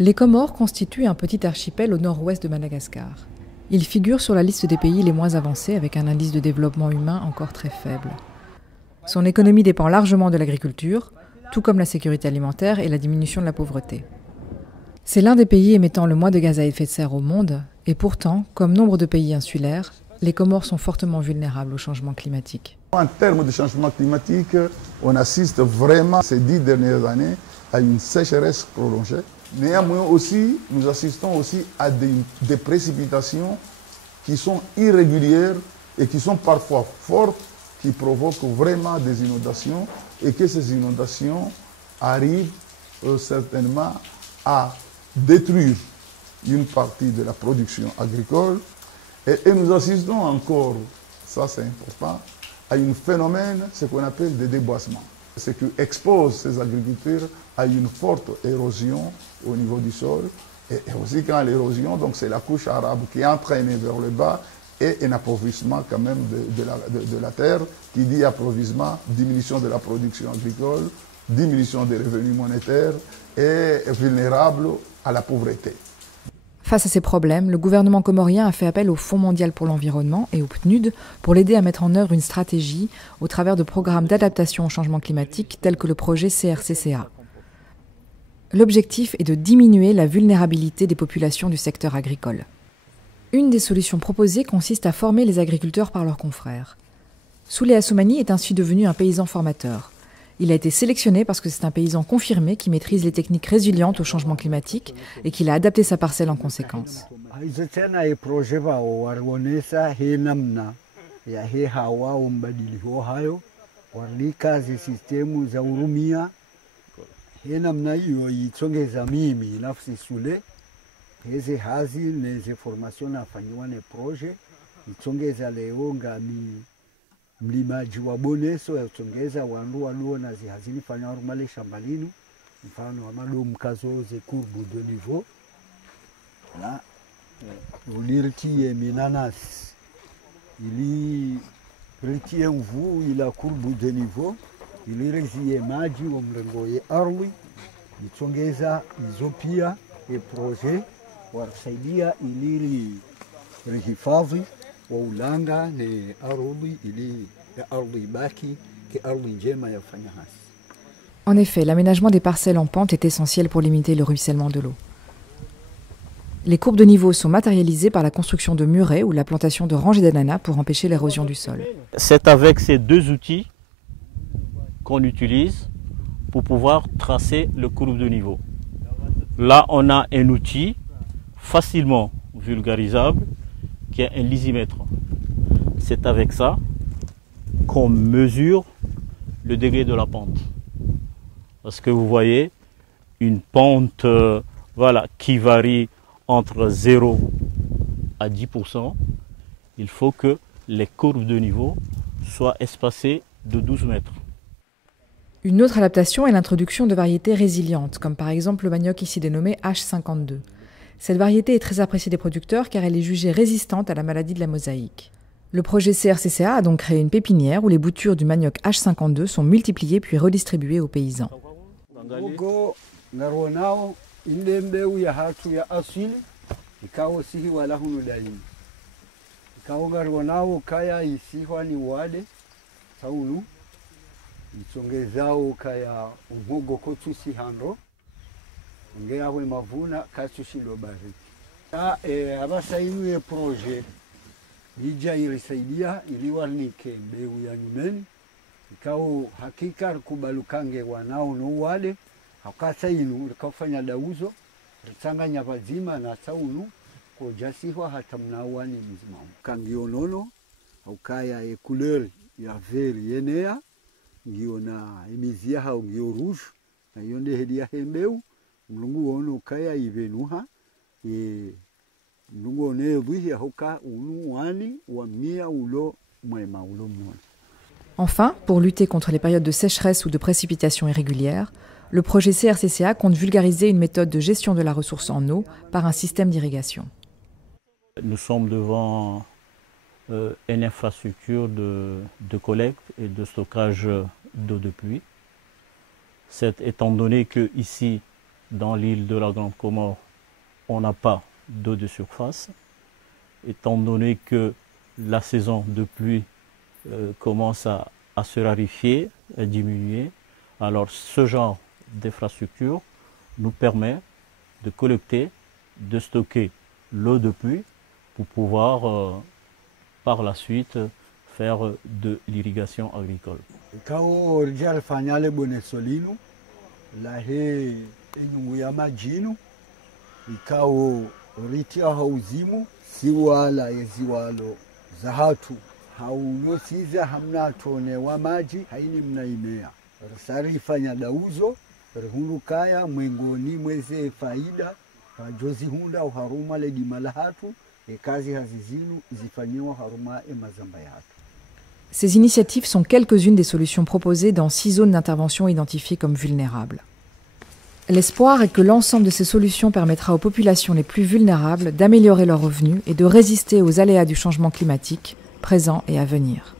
Les Comores constituent un petit archipel au nord-ouest de Madagascar. Il figure sur la liste des pays les moins avancés avec un indice de développement humain encore très faible. Son économie dépend largement de l'agriculture, tout comme la sécurité alimentaire et la diminution de la pauvreté. C'est l'un des pays émettant le moins de gaz à effet de serre au monde, et pourtant, comme nombre de pays insulaires, les Comores sont fortement vulnérables au changement climatique. En termes de changement climatique, on assiste vraiment ces 10 dernières années à une sécheresse prolongée. Néanmoins aussi, nous assistons aussi à des précipitations qui sont irrégulières et qui sont parfois fortes, qui provoquent vraiment des inondations et que ces inondations arrivent certainement à détruire une partie de la production agricole. Et nous assistons encore, ça c'est important, à un phénomène, ce qu'on appelle des déboisements. Ce qui expose ces agriculteurs à une forte érosion au niveau du sol. Et aussi quand l'érosion, donc c'est la couche arabe qui est entraînée vers le bas et un appauvrissement quand même de la terre, qui dit appauvrissement, diminution de la production agricole, diminution des revenus monétaires et vulnérable à la pauvreté. Face à ces problèmes, le gouvernement comorien a fait appel au Fonds mondial pour l'environnement et au PNUD pour l'aider à mettre en œuvre une stratégie au travers de programmes d'adaptation au changement climatique tels que le projet CRCCA. L'objectif est de diminuer la vulnérabilité des populations du secteur agricole. Une des solutions proposées consiste à former les agriculteurs par leurs confrères. Souley Assoumani est ainsi devenu un paysan formateur. Il a été sélectionné parce que c'est un paysan confirmé qui maîtrise les techniques résilientes au changement climatique et qu'il a adapté sa parcelle en conséquence. Mlimaji wa boneso yatongeza wandu waluona zihazini fanya rumale shamba linu mfano wa madomu kazoze kurbu de niveau na ulirtie minanasi ili ritie mvu ila kurbu de niveau ili rezie maji wa mrengo ye arwi itongeza izo pia e projet warusaidia ili rihifadhi wa ulanga ni ardhi ili ardhi ibaki ki ardhi njema ya kufanya hasi. En effet, l'aménagement des parcelles en pente est essentiel pour limiter le ruissellement de l'eau. Les courbes de niveau sont matérialisées par la construction de murets ou la plantation de rangées d'ananas pour empêcher l'érosion du sol. C'est avec ces deux outils qu'on utilise pour pouvoir tracer le courbe de niveau. Là, on a un outil facilement vulgarisable qui est un lisimètre. C'est avec ça qu'on mesure le degré de la pente. Parce que vous voyez, une pente qui varie entre 0 à 10%, il faut que les courbes de niveau soient espacées de 12 mètres. Une autre adaptation est l'introduction de variétés résilientes, comme par exemple le manioc ici dénommé H52. Cette variété est très appréciée des producteurs car elle est jugée résistante à la maladie de la mosaïque. Le projet CRCCA a donc créé une pépinière où les boutures du manioc H52 sont multipliées puis redistribuées aux paysans. Ngeawe mavuna kasushilo bariki. Abasaini ya projet ija ilisaidia iliwanike mbeu ya nyumeni ikao hakika kubalukange wanao no wale akasainu likafanya dauzo litanganya bazima na saunu kujasihwa hata mnawani mzima kangionono ukaya e couleur ya vert yenea ngiona imizia hao ngio rouge na yonde hedia hembeu mlungu ono kaya ivenuha mlungu one vuhi hoka unu wani wa mia ulo mwema ulo mwana. Enfin, pour lutter contre les périodes de sécheresse ou de précipitations irrégulières, le projet CRCCA compte vulgariser une méthode de gestion de la ressource en eau par un système d'irrigation. Nous sommes devant une infrastructure de collecte et de stockage d'eau de pluie. Étant donné que ici dans l'île de la Grande Comore, on n'a pas d'eau de surface, étant donné que la saison de pluie commence à se raréfier, à diminuer. Alors ce genre d'infrastructure nous permet de collecter, de stocker l'eau de pluie pour pouvoir par la suite faire de l'irrigation agricole. Kao rijal fanyale bonesolinu lahe enyungu ya majinu ikao ritia hauzimu siwala eziwalo zahatu haunosiza hamna tone wa maji haini mnaimea risari fanya dauzo rihundukaya mwengoni mweze faida jozi hunda uharuma le dimalahatu kazi hazizinu zifanyiwa haruma emazamba yatu. Ces initiatives sont quelques-unes des solutions proposées dans 6 zones d'intervention identifiées comme vulnérables. L'espoir est que l'ensemble de ces solutions permettra aux populations les plus vulnérables d'améliorer leurs revenus et de résister aux aléas du changement climatique, présent et à venir.